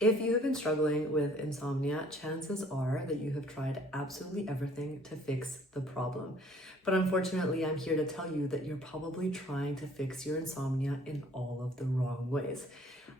If you have been struggling with insomnia, chances are that you have tried absolutely everything to fix the problem. But unfortunately, I'm here to tell you that you're probably trying to fix your insomnia in all of the wrong ways.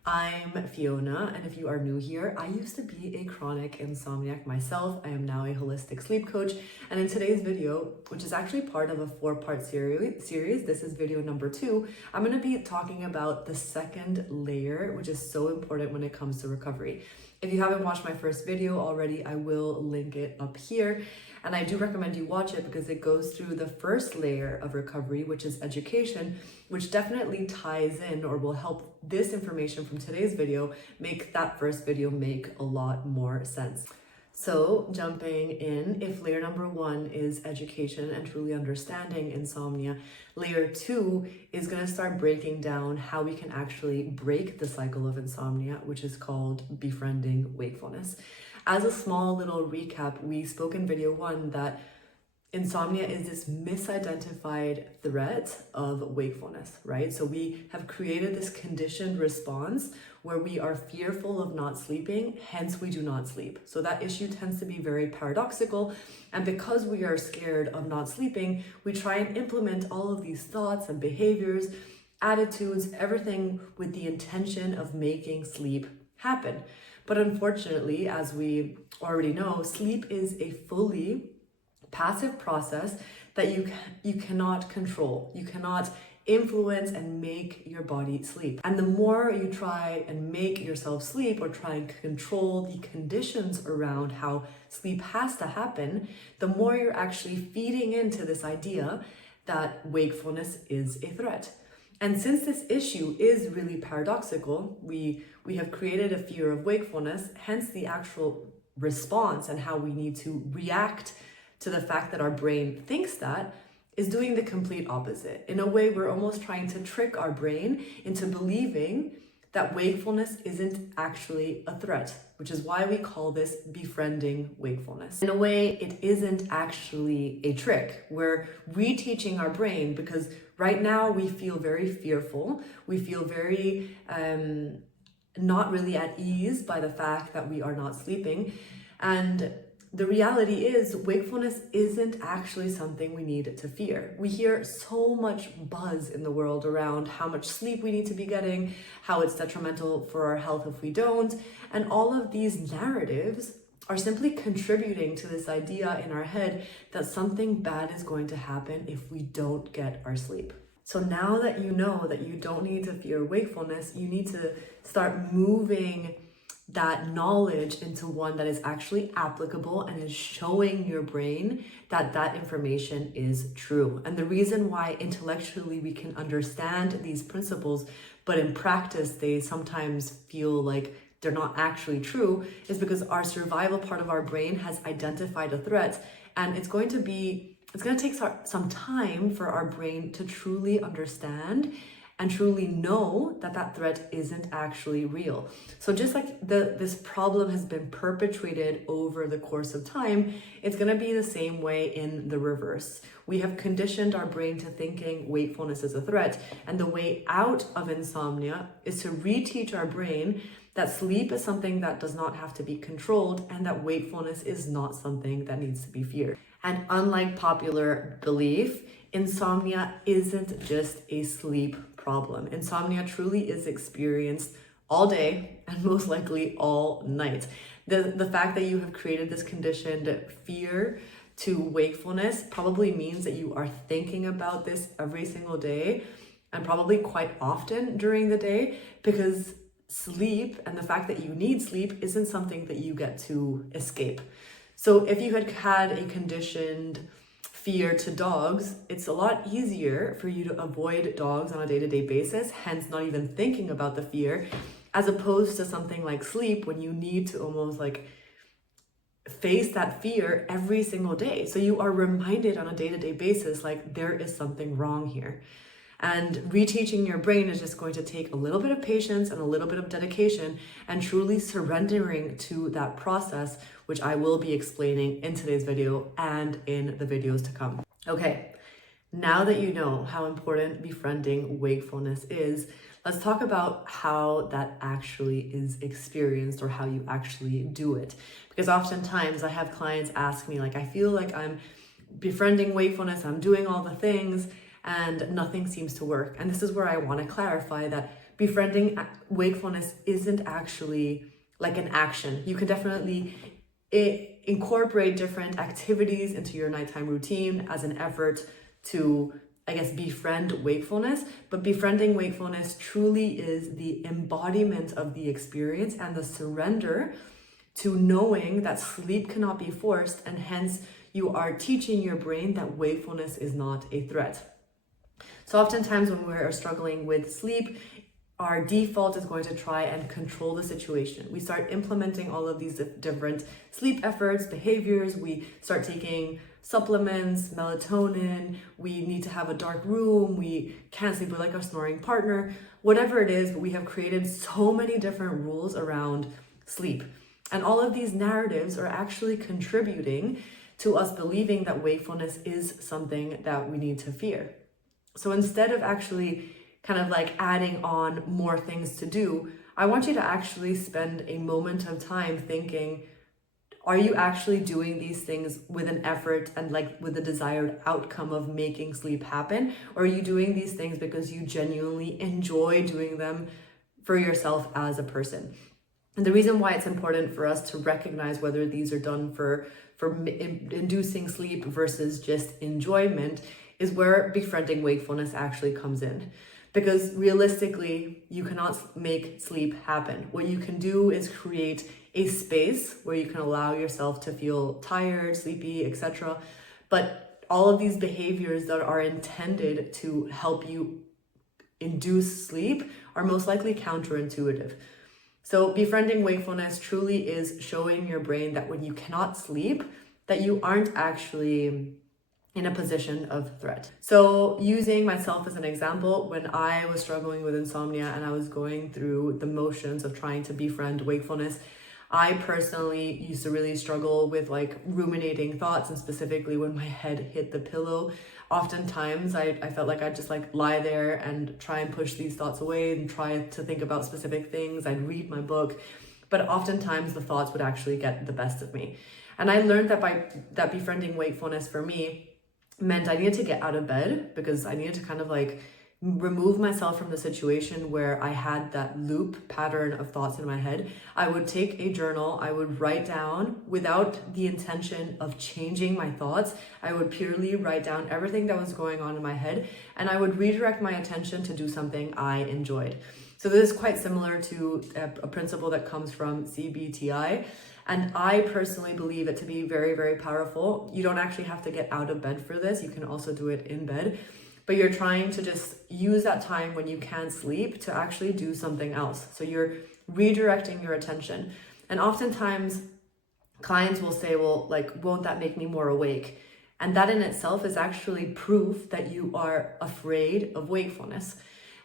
I'm Fiona, and if you are new here, I used to be a chronic insomniac myself. I am now a holistic sleep coach, and in today's video, which is actually part of a 4-part series, this is video number 2, I'm going to be talking about the second layer, which is so important when it comes to recovery. If you haven't watched my first video already, I will link it up here. And I do recommend you watch it because it goes through the first layer of recovery, which is education, which definitely ties in or will help this information from today's video make that first video make a lot more sense. So jumping in, if layer number 1 is education and truly understanding insomnia, layer 2 is going to start breaking down how we can actually break the cycle of insomnia, which is called befriending wakefulness. As a small little recap, we spoke in video 1 that insomnia is this misidentified threat of wakefulness, right? So we have created this conditioned response where we are fearful of not sleeping, hence we do not sleep. So that issue tends to be very paradoxical. And because we are scared of not sleeping, we try and implement all of these thoughts and behaviors, attitudes, everything with the intention of making sleep happen. But unfortunately, as we already know, sleep is a fully passive process that you cannot control. You cannot influence and make your body sleep. And the more you try and make yourself sleep or try and control the conditions around how sleep has to happen, the more you're actually feeding into this idea that wakefulness is a threat. And since this issue is really paradoxical, we have created a fear of wakefulness, hence the actual response and how we need to react to the fact that our brain thinks that is doing the complete opposite. In a way, we're almost trying to trick our brain into believing that wakefulness isn't actually a threat, which is why we call this befriending wakefulness. In a way, it isn't actually a trick. We're reteaching our brain because right now we feel very fearful. We feel very not really at ease by the fact that we are not sleeping. And the reality is wakefulness isn't actually something we need to fear. We hear so much buzz in the world around how much sleep we need to be getting, how it's detrimental for our health if we don't. And all of these narratives are simply contributing to this idea in our head that something bad is going to happen if we don't get our sleep. So now that you know that you don't need to fear wakefulness, you need to start moving that knowledge into one that is actually applicable and is showing your brain that that information is true. And the reason why intellectually we can understand these principles, but in practice they sometimes feel like they're not actually true, is because our survival part of our brain has identified a threat, and it's going to take some time for our brain to truly understand and truly know that that threat isn't actually real. So just like this problem has been perpetuated over the course of time, it's going to be the same way in the reverse. We have conditioned our brain to thinking wakefulness is a threat, and the way out of insomnia is to reteach our brain that sleep is something that does not have to be controlled and that wakefulness is not something that needs to be feared. And unlike popular belief, insomnia isn't just a sleep problem. Insomnia truly is experienced all day and most likely all night. The fact that you have created this conditioned fear to wakefulness probably means that you are thinking about this every single day and probably quite often during the day, because sleep and the fact that you need sleep isn't something that you get to escape. So if you had a conditioned fear to dogs, it's a lot easier for you to avoid dogs on a day-to-day basis, hence not even thinking about the fear, as opposed to something like sleep when you need to almost like face that fear every single day. So you are reminded on a day-to-day basis, like there is something wrong here. And reteaching your brain is just going to take a little bit of patience and a little bit of dedication and truly surrendering to that process, which I will be explaining in today's video and in the videos to come. Okay, now that you know how important befriending wakefulness is, Let's talk about how that actually is experienced or how you actually do it. Because oftentimes I have clients ask me, like, I feel like I'm befriending wakefulness, I'm doing all the things, and nothing seems to work. And this is where I want to clarify that befriending wakefulness isn't actually like an action. You can definitely incorporate different activities into your nighttime routine as an effort to, I guess, befriend wakefulness. But befriending wakefulness truly is the embodiment of the experience and the surrender to knowing that sleep cannot be forced, and hence you are teaching your brain that wakefulness is not a threat. So oftentimes when we're struggling with sleep, our default is going to try and control the situation. We start implementing all of these different sleep efforts, behaviors. We start taking supplements, melatonin. We need to have a dark room. We can't sleep with like a snoring partner, whatever it is. But we have created so many different rules around sleep. And all of these narratives are actually contributing to us believing that wakefulness is something that we need to fear. So instead of actually kind of like adding on more things to do, I want you to actually spend a moment of time thinking, are you actually doing these things with an effort and like with the desired outcome of making sleep happen? Or are you doing these things because you genuinely enjoy doing them for yourself as a person? And the reason why it's important for us to recognize whether these are done for inducing sleep versus just enjoyment is where befriending wakefulness actually comes in. Because realistically, you cannot make sleep happen. What you can do is create a space where you can allow yourself to feel tired, sleepy, etc. But all of these behaviors that are intended to help you induce sleep are most likely counterintuitive. So befriending wakefulness truly is showing your brain that when you cannot sleep, that you aren't actually in a position of threat. So using myself as an example, when I was struggling with insomnia and I was going through the motions of trying to befriend wakefulness, I personally used to really struggle with like ruminating thoughts, and specifically when my head hit the pillow. Oftentimes I felt like I'd just like lie there and try and push these thoughts away and try to think about specific things. I'd read my book, but oftentimes the thoughts would actually get the best of me. And I learned that befriending wakefulness for me meant I needed to get out of bed, because I needed to kind of like remove myself from the situation where I had that loop pattern of thoughts in my head. I would take a journal, I would write down without the intention of changing my thoughts. I would purely write down everything that was going on in my head, and I would redirect my attention to do something I enjoyed. So this is quite similar to a principle that comes from CBTI. And I personally believe it to be very, very powerful. You don't actually have to get out of bed for this. You can also do it in bed. But you're trying to just use that time when you can't sleep to actually do something else. So you're redirecting your attention. And oftentimes clients will say, well, like, won't that make me more awake? And that in itself is actually proof that you are afraid of wakefulness.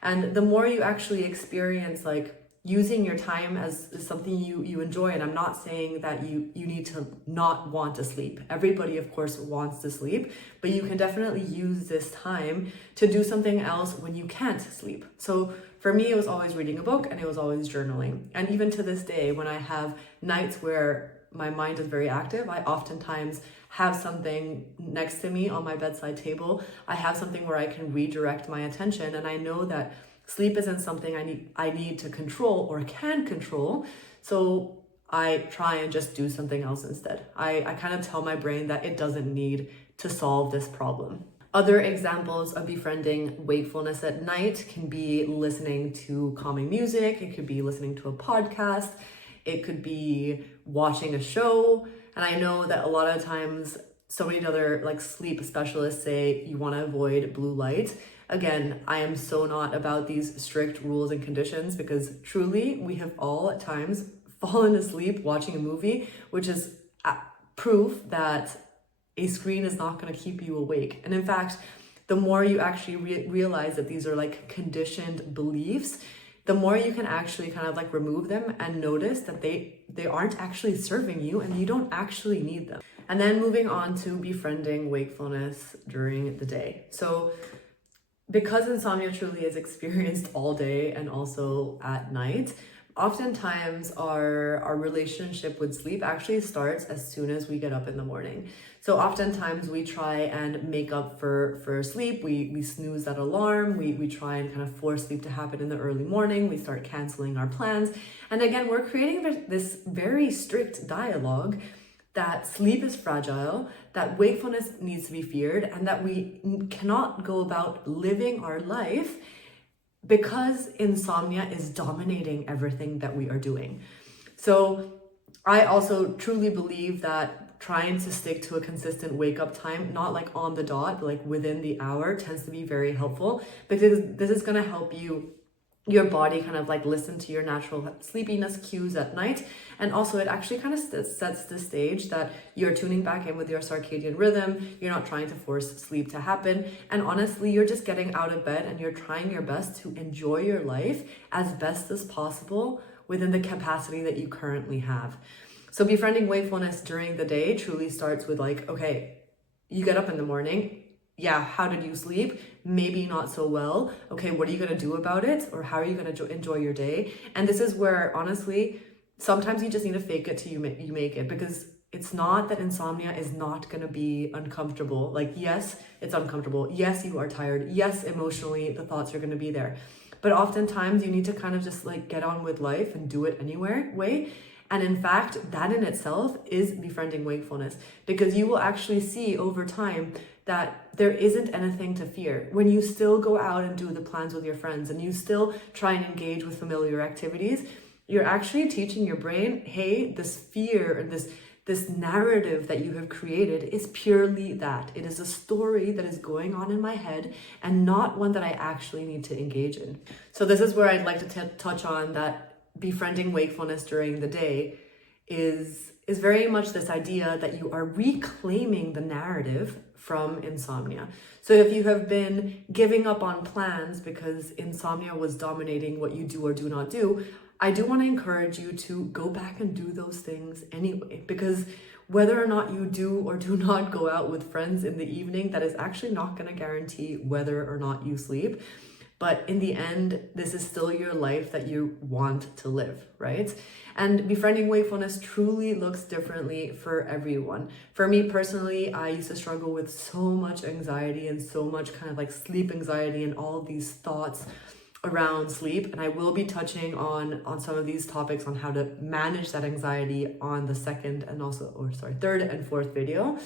And the more you actually experience like using your time as something you enjoy, and I'm not saying that you need to not want to sleep. Everybody, of course, wants to sleep, but you can definitely use this time to do something else when you can't sleep. So for me, it was always reading a book and it was always journaling. And even to this day, when I have nights where my mind is very active, I oftentimes have something next to me on my bedside table. I have something where I can redirect my attention, and I know that sleep isn't something I need to control or can control. So I try and just do something else instead. I kind of tell my brain that it doesn't need to solve this problem. Other examples of befriending wakefulness at night can be listening to calming music. It could be listening to a podcast. It could be watching a show. And I know that a lot of times so many other like sleep specialists say you want to avoid blue light. Again, I am so not about these strict rules and conditions, because truly we have all at times fallen asleep watching a movie, which is proof that a screen is not going to keep you awake. And in fact, the more you actually realize that these are like conditioned beliefs, the more you can actually kind of like remove them and notice that they aren't actually serving you and you don't actually need them. And then moving on to befriending wakefulness during the day. So because insomnia truly is experienced all day and also at night, oftentimes our relationship with sleep actually starts as soon as we get up in the morning. So oftentimes we try and make up for sleep. We snooze that alarm. We try and kind of force sleep to happen in the early morning. We start canceling our plans. And again, we're creating this very strict dialogue that sleep is fragile, that wakefulness needs to be feared, and that we cannot go about living our life because insomnia is dominating everything that we are doing. So I also truly believe that trying to stick to a consistent wake up time, not like on the dot, but like within the hour, tends to be very helpful, because this is going to help your body kind of like listen to your natural sleepiness cues at night. And also it actually kind of sets the stage that you're tuning back in with your circadian rhythm. You're not trying to force sleep to happen. And honestly, you're just getting out of bed and you're trying your best to enjoy your life as best as possible within the capacity that you currently have. So befriending wakefulness during the day truly starts with like, okay, you get up in the morning. Yeah, how did you sleep? Maybe not so well. Okay, what are you going to do about it? Or how are you going to enjoy your day? And this is where, honestly, sometimes you just need to fake it till you make it, because it's not that insomnia is not going to be uncomfortable. Like, yes, it's uncomfortable. Yes, you are tired. Yes, emotionally, the thoughts are going to be there. But oftentimes you need to kind of just like get on with life and do it anyway. And in fact, that in itself is befriending wakefulness, because you will actually see over time that there isn't anything to fear. When you still go out and do the plans with your friends and you still try and engage with familiar activities, you're actually teaching your brain, hey, this fear and this narrative that you have created is purely that. It is a story that is going on in my head and not one that I actually need to engage in. So this is where I'd like to touch on that befriending wakefulness during the day is very much this idea that you are reclaiming the narrative from insomnia. So if you have been giving up on plans because insomnia was dominating what you do or do not do, I do want to encourage you to go back and do those things anyway, because whether or not you do or do not go out with friends in the evening, that is actually not going to guarantee whether or not you sleep. But in the end, this is still your life that you want to live, right? And befriending wakefulness truly looks differently for everyone. For me personally, I used to struggle with so much anxiety and so much kind of like sleep anxiety and all of these thoughts around sleep. And I will be touching on some of these topics on how to manage that anxiety on the third and fourth video.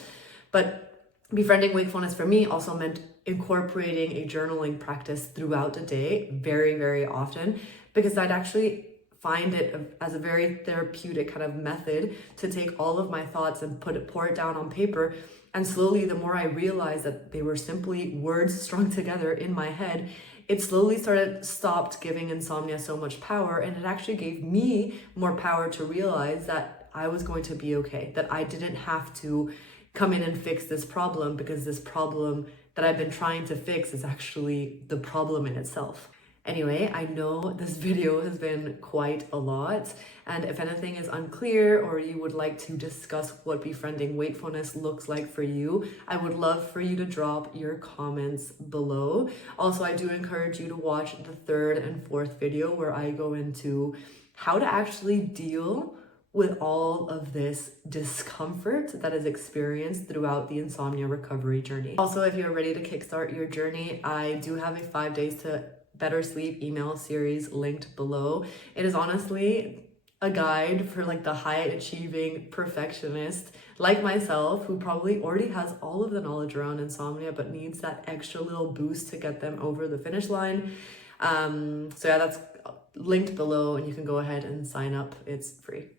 But befriending wakefulness for me also meant incorporating a journaling practice throughout the day very, very often, because I'd actually find it as a very therapeutic kind of method to take all of my thoughts and pour it down on paper. And slowly, the more I realized that they were simply words strung together in my head, it slowly stopped giving insomnia so much power, and it actually gave me more power to realize that I was going to be okay, that I didn't have to come in and fix this problem, because this problem that I've been trying to fix is actually the problem in itself. Anyway, I know this video has been quite a lot, and if anything is unclear or you would like to discuss what befriending wakefulness looks like for you, I would love for you to drop your comments below. Also, I do encourage you to watch the third and fourth video where I go into how to actually deal with all of this discomfort that is experienced throughout the insomnia recovery journey. Also, if you're ready to kickstart your journey, I do have a 5 days to better sleep email series linked below. It is honestly a guide for like the high achieving perfectionist like myself, who probably already has all of the knowledge around insomnia but needs that extra little boost to get them over the finish line. So yeah, that's linked below and you can go ahead and sign up. It's free.